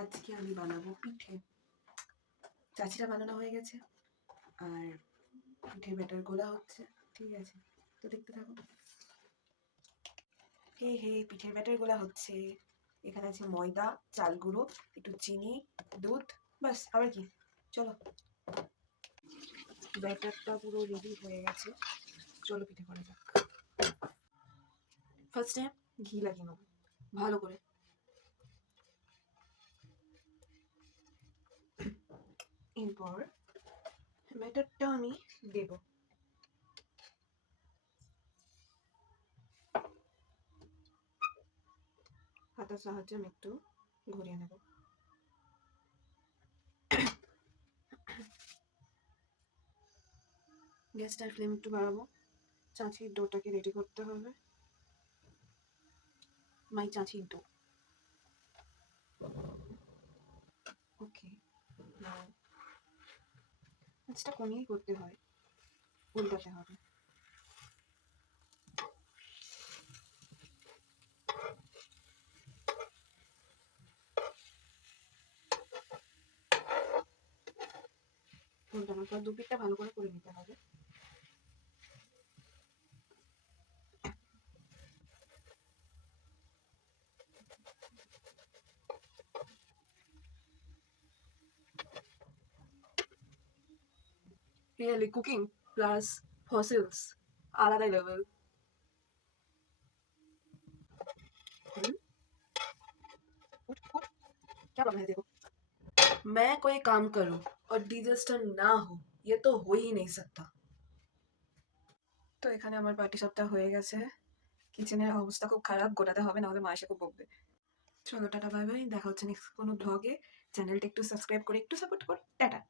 আজকে আমি বানাবো পিঠে। চাচিটা বানানো হয়ে গেছে আর পিঠে ব্যাটার গোলা হচ্ছে। ঠিক আছে, তো দেখতে থাকো। হে হে, পিঠের ব্যাটার গোলা হচ্ছে। এখানে আছে ময়দা, চাল গুঁড়ো, একটু চিনি, দুধ, বাস। আবার কি, চলো। ব্যাটারটা পুরো রেডি হয়ে গেছে, চলো পিঠে করা যাক। ফার্স্টে ঘি লাগিয়ে নেবো ভালো করে। এরপর ব্যাটারটা আমি দেব। হাতার সাহায্যে আমি একটু ঘুরিয়ে নেব। গ্যাসটার ফ্লেম একটু বাড়াবো। চাঁচির ডোটাকে রেডি করতে হবে। মাই চাঁচির ডো। ওকে, আঁচটা কমিয়েই করতে হয়, উল্টাতে হবে। উল্টানোর পর দুপিঠটা ভালো করে নিতে হবে। Really, cooking plus fossils, আলাদাই লেভেল। क्या प्रॉब्लम है देखो, मैं कोई काम करूं और डिजास्टर ना हो, ये तो हो ही नहीं सकता। তো এখানে আমার পাটি সাপটা হয়ে গেছে। কিচেনের অবস্থা খুব খারাপ, গোটাতে হবে নাহলে মা এসে খুব বকবে। চলো টাটা, বাই বাই, দেখা হচ্ছে নেক্সট কোনো ব্লগে। চ্যানেলটা একটু সাবস্ক্রাইব করে একটু সাপোর্ট করো। টাটা।